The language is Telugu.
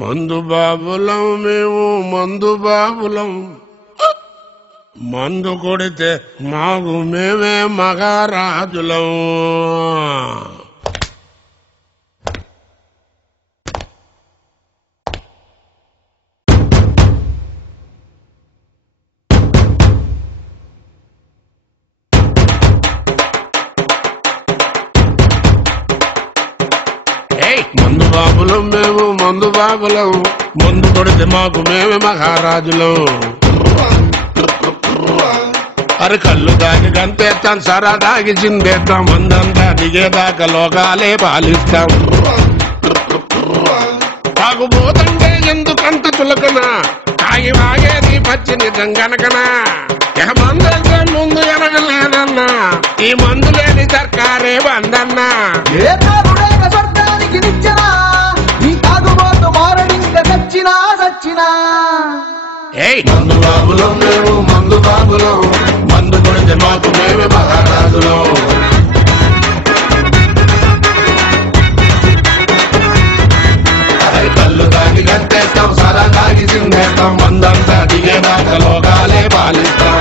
మందు బాబులం మేము మందు బాబులం, మందు కొడితే మాకు మేమే మహారాజులం. మందు బాబులం మేము మందు బాబులం, మందు కొడితే మాకు మేమే మహారాజులం. అరే కళ్ళు దాగి గంతేస్తాం, సరా దాగి చిందేస్తాం, మందంతా దిగేదాకా లోకాలే పాలిస్తాం. తాగుబోతంటే ఎందుకంత చులకన, తాగి వాగేది పచ్చి నిజం గనకనా. మందంతా ముందు ఎనగలేదన్నా, ఈ మందు లేని సర్కారే బందన్నా. మందు బాబులో మేము మందు బాబులో, మందు కొడితే మాకు మేమే మహారాజులో. కళ్ళు దాగి గంతేస్తాం, సరా దాగి చిందేస్తాం, మందంతా దిగేదాకా లోకాలే పాలిస్తాం.